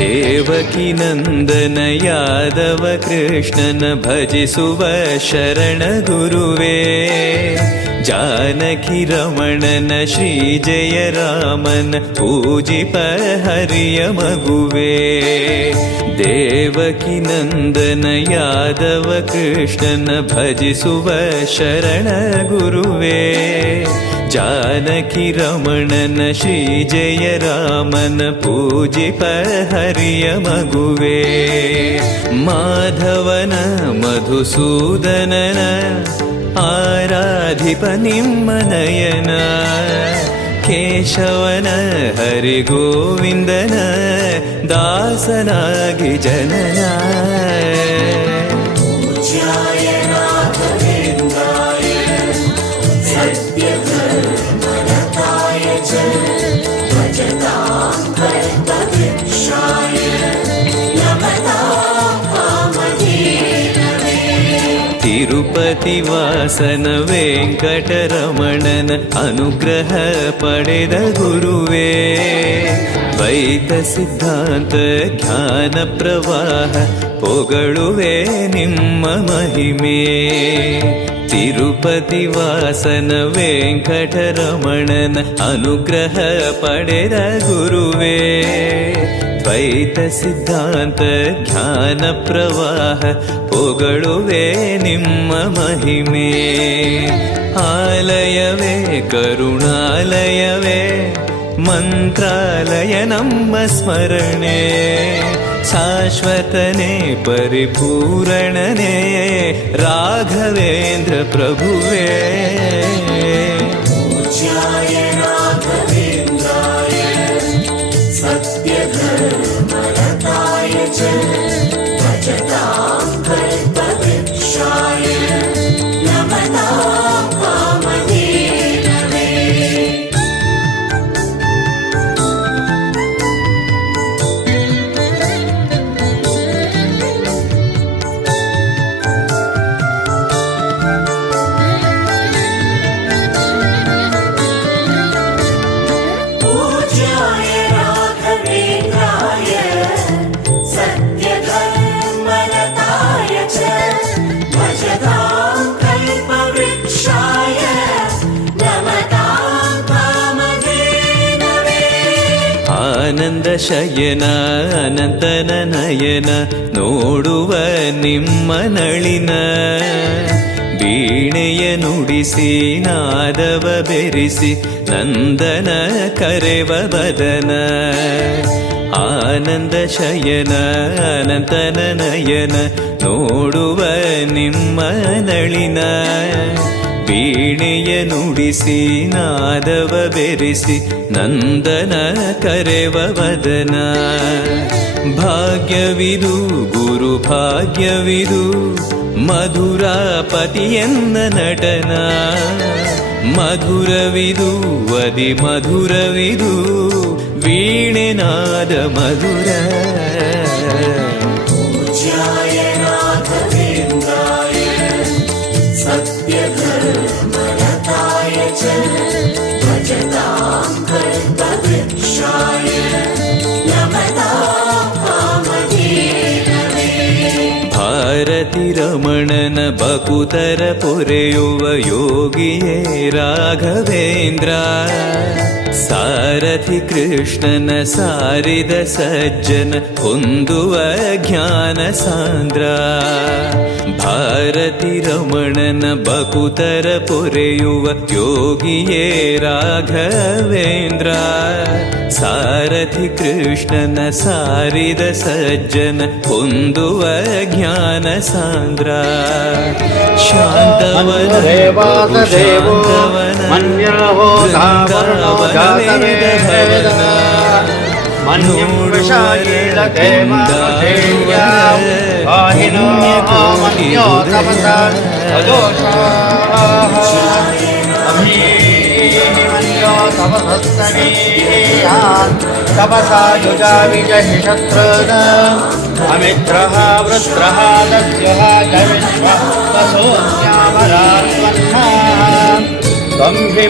ದೇವಕಿ ನಂದನ ಯಾದವ ಕೃಷ್ಣನ ಭಜಿಸುವ ಶರಣ ಗುರುವೇ, ಜಾನಕಿ ರಮಣನ ಶ್ರೀ ಜಯ ರಾಮನ ಪೂಜಿಪ ಹರಿಯ ಮಗುವೇ. ದೇವಕಿ ನಂದನ ಯಾದವ ಕೃಷ್ಣನ ಭಜಿಸುವ ಶರಣ ಗುರುವೇ, ಜಾನಕಿ ರಮಣನ ಶ್ರೀ ಜಯ ರಾಮನ ಪೂಜಿಪ ಹರಿಯ ಮಗುವೇ. ಮಾಧವನ ಮಧುಸೂದನನ ಆರಾಧಿಪ ನಿಮ್ಮ ನಯನ, ಕೇಶವನ ಹರಿಗೋವಿಂದನ ದಾಸನಾಗಿ ಜನನ. ತಿರುಪತಿ ವಾಸನ ವೆಂಕಟರಮಣನ ಅನುಗ್ರಹ ಪಡೆದ ಗುರುವೇ, ದ್ವೈತ ಸಿದ್ಧಾಂತ ಜ್ಞಾನ ಪ್ರವಾಹ ಪೊಗಳುವೆ ನಿಮ್ಮ ಮಹಿಮೆ. ತಿರುಪತಿ ವಾಸನ ವೆಂಕಟರಮಣನ ಅನುಗ್ರಹ ಪಡೆದ ಗುರುವೇ, ದ್ವೈತ ಸಿದ್ಧಾಂತ ಜ್ಞಾನ ಪ್ರವಾಹ ಪೊಗಳುವೆ ನಿಮ್ಮ ಮಹಿಮೆ. ಆಲಯವೇ ಕರುಣಾಲಯವೇ ಮಂತ್ರಾಲಯ ನಮ್ಮ ಸ್ಮರಣೆ, ಶಾಶ್ವತನೇ ಪರಿಪೂರಣನೇ ರಾಘವೇಂದ್ರ ಪ್ರಭುವೇ. ಆನಂದ ಶಯನ ಅನಂತನ ನಯನ ನೋಡುವ ನಿಮ್ಮ ನಳಿನ, ವೀಣೆಯ ನುಡಿಸಿ ನಾದವ ಬೆರೆಸಿ ನಂದನ ಕರೆವ ಬದನ. ಆನಂದ ಶಯನ ಅನಂತನ ನಯನ ನೋಡುವ ನಿಮ್ಮ ನಳಿನ, ವೀಣೆಯ ನುಡಿಸಿ ನಾದವ ಬೆರೆಸಿ ನಂದನ ಕರೆವ ವದನ. ಭಾಗ್ಯವಿದು ಗುರು ಭಾಗ್ಯವಿದು ಮಧುರಾಪತಿಯನ್ನ ನಟನ, ಮಧುರವಿದು ಅದಿ ಮಧುರವಿದು ವೀಣೆನಾದ ಮಧುರ. ಭಾರತಿ ರಮಣನ ಬಕುತರ ಪೊರೆಯುವ ಯೋಗಿಯೇ ರಾಘವೇಂದ್ರ, ಸಾರಥಿ ಕೃಷ್ಣನ ಸಾರಿದ ಸಜ್ಜನ ಹೊಂದುವ ಜ್ಞಾನ ಸಾಂದ್ರ. ಭಾರತಿ ರಮಣನ ಬಕುತರ ಪೊರೆಯುವ ಯೋಗಿಯೇ ರಾಘವೇಂದ್ರ, ಸಾರಥಿ ಕೃಷ್ಣನ ಸಾರಿದ ಸಜ್ಜನ ಹೊಂದುವ ಜ್ಞಾನ ಸಾಂದ್ರ. ಶಾಂತವನ ಶಾಂತವನ ಭವನ तपसा युजा विजहि शत्रुन अमित्रः वृत्रः दस्यः च विश्वः वसोऽस्यामरात्मन्नः त्वं हि